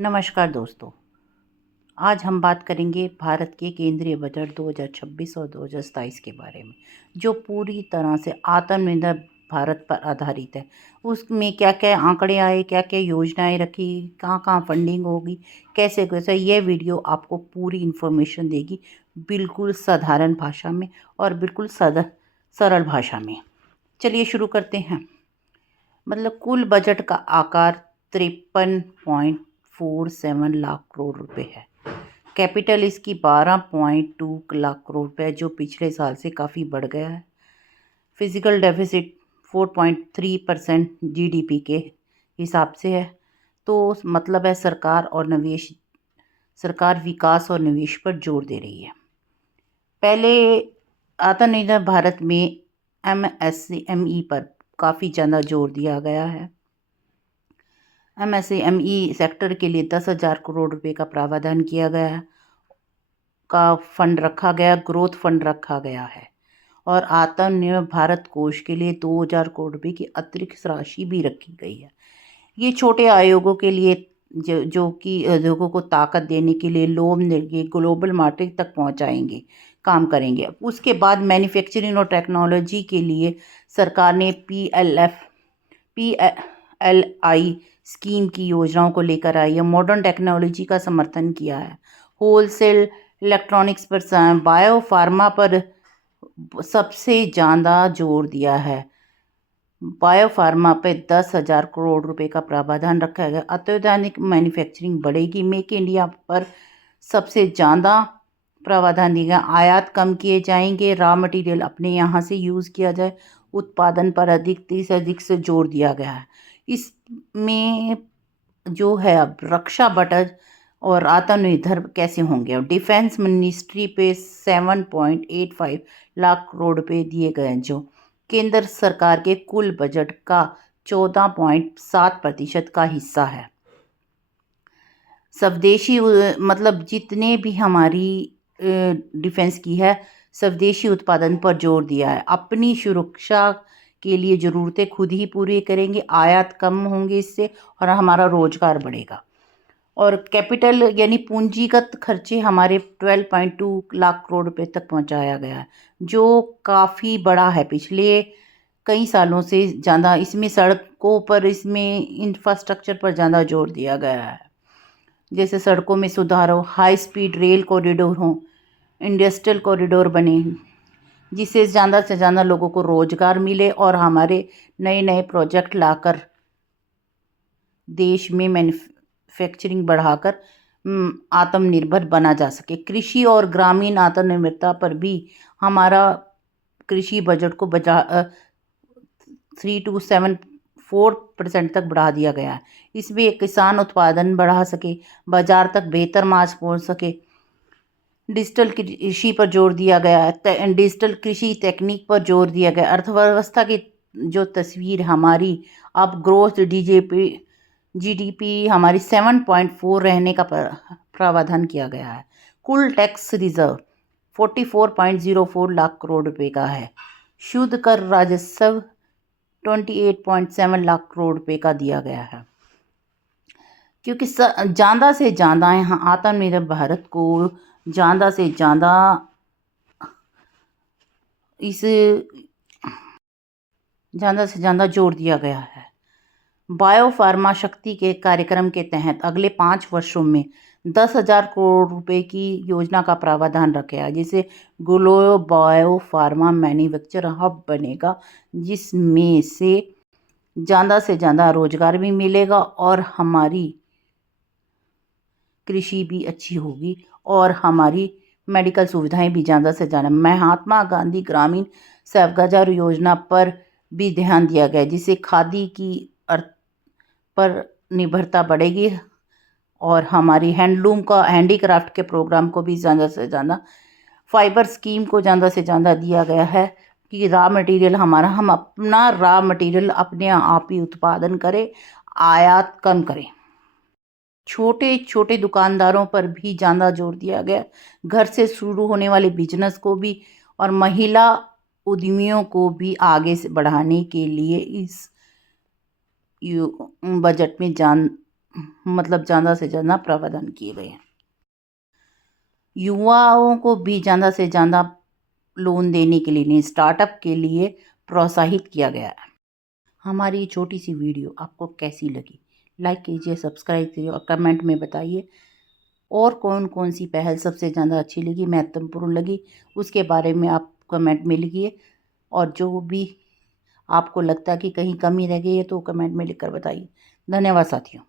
नमस्कार दोस्तों। आज हम बात करेंगे भारत के केंद्रीय बजट 2026 और 2027 के बारे में, जो पूरी तरह से आत्मनिर्भर भारत पर आधारित है। उसमें क्या क्या आंकड़े आए, क्या क्या योजनाएं रखी, कहाँ कहाँ फंडिंग होगी, कैसे कैसे, यह वीडियो आपको पूरी इन्फॉर्मेशन देगी, बिल्कुल साधारण भाषा में और बिल्कुल सरल भाषा में। चलिए शुरू करते हैं। कुल बजट का आकार 53.47 लाख करोड़ रुपए है। कैपिटल इसकी 12.2 लाख करोड़ रुपए, जो पिछले साल से काफ़ी बढ़ गया है। फिजिकल डेफिसिट 4.3% जीडीपी के हिसाब से है। तो मतलब है सरकार विकास और निवेश पर जोर दे रही है। पहले आत्मनिर्भर भारत में एमएसएमई पर काफ़ी ज़्यादा जोर दिया गया है। एमएसएमई सेक्टर के लिए 10,000 करोड़ रुपए का प्रावधान किया गया है, ग्रोथ फंड रखा गया है। और आत्मनिर्भर भारत कोष के लिए 2,000 करोड़ रुपए की अतिरिक्त राशि भी रखी गई है। ये छोटे आयोगों के लिए जो कि उद्योगों को ताकत देने के लिए लोन देंगे, ग्लोबल मार्केट तक पहुंचाएंगे, काम करेंगे। उसके बाद मैन्युफैक्चरिंग और टेक्नोलॉजी के लिए सरकार ने PLI स्कीम की योजनाओं को लेकर आई है। मॉडर्न टेक्नोलॉजी का समर्थन किया है। होलसेल इलेक्ट्रॉनिक्स पर, बायो फार्मा पर सबसे ज़्यादा जोर दिया है। बायो फार्मा पे 10,000 करोड़ रुपए का प्रावधान रखा गया। अत्याधुनिक मैन्युफैक्चरिंग बढ़ेगी। मेक इंडिया पर सबसे ज़्यादा प्रावधान दिया गया। आयात कम किए जाएंगे, रॉ मटेरियल अपने यहाँ से यूज़ किया जाए, उत्पादन पर अधिक से जोर दिया गया है। इसमें जो है अब रक्षा बजट और आत्मनिर्भर कैसे होंगे। और डिफेंस मिनिस्ट्री पे 7.85 लाख करोड़ रुपए दिए गए हैं, जो केंद्र सरकार के कुल बजट का 14.7% का हिस्सा है। स्वदेशी जितने भी हमारी डिफेंस की है, स्वदेशी उत्पादन पर जोर दिया है। अपनी सुरक्षा के लिए ज़रूरतें खुद ही पूरी करेंगे, आयात कम होंगे इससे, और हमारा रोजगार बढ़ेगा। और कैपिटल यानी पूंजीगत खर्चे हमारे 12.2 लाख करोड़ रुपए तक पहुंचाया गया है, जो काफ़ी बड़ा है। पिछले कई सालों से ज़्यादा इसमें सड़कों पर, इसमें इंफ्रास्ट्रक्चर पर ज़्यादा जोर दिया गया है। जैसे सड़कों में सुधार हो, हाई स्पीड रेल कॉरिडोर हो, इंडस्ट्रियल कॉरिडोर बने, जिससे ज़्यादा से ज़्यादा लोगों को रोजगार मिले और हमारे नए नए प्रोजेक्ट लाकर देश में मैन्युफैक्चरिंग बढ़ाकर आत्मनिर्भर बना जा सके। कृषि और ग्रामीण आत्मनिर्भरता पर भी हमारा कृषि बजट को 3 to 7.4% तक बढ़ा दिया गया है। इसमें किसान उत्पादन बढ़ा सके, बाजार तक बेहतर मांस पहुंच सके। डिजिटल कृषि पर जोर दिया गया है, डिजिटल कृषि तकनीक पर जोर दिया गया। अर्थव्यवस्था की जो तस्वीर हमारी अब ग्रोथ जीडीपी हमारी 7.4 रहने का प्रावधान किया गया है। कुल टैक्स रिजर्व 44.04 लाख करोड़ रुपए का है। शुद्ध कर राजस्व 28.7 लाख करोड़ रुपए का दिया गया है। क्योंकि ज़्यादा से ज़्यादा यहाँ आत्मनिर्भर भारत को ज़्यादा से ज़्यादा जोर दिया गया है। बायो फार्मा शक्ति के कार्यक्रम के तहत अगले 5 वर्षों में 10,000 करोड़ रुपए की योजना का प्रावधान रखा है, जिसे global bio pharma manufacture hub बनेगा, जिसमें से ज़्यादा रोजगार भी मिलेगा और हमारी कृषि भी अच्छी होगी और हमारी मेडिकल सुविधाएं भी ज़्यादा से ज़्यादा। महात्मा गांधी ग्रामीण सरोजगार योजना पर भी ध्यान दिया गया, जिससे खादी की पर निर्भरता बढ़ेगी और हमारी हैंडीक्राफ्ट के प्रोग्राम को भी ज़्यादा से ज़्यादा, फाइबर स्कीम को ज़्यादा से ज़्यादा दिया गया है कि हम अपना रॉ मटेरियल अपने आप ही उत्पादन करें, आयात कम करें। छोटे छोटे दुकानदारों पर भी ज़्यादा जोर दिया गया, घर से शुरू होने वाले बिजनेस को भी और महिला उद्यमियों को भी आगे से बढ़ाने के लिए इस बजट में मतलब ज़्यादा से ज़्यादा प्रावधान किए गए हैं। युवाओं को भी ज़्यादा से ज़्यादा लोन देने के लिए नहीं, स्टार्टअप के लिए प्रोत्साहित किया गया है। हमारी ये छोटी सी वीडियो आपको कैसी लगी? लाइक कीजिए, सब्सक्राइब कीजिए और कमेंट में बताइए और कौन कौन सी पहल सबसे ज़्यादा अच्छी लगी, महत्वपूर्ण लगी, उसके बारे में आप कमेंट में लिखिए। और जो भी आपको लगता है कि कहीं कमी रह गई है तो कमेंट में लिखकर बताइए। धन्यवाद साथियों।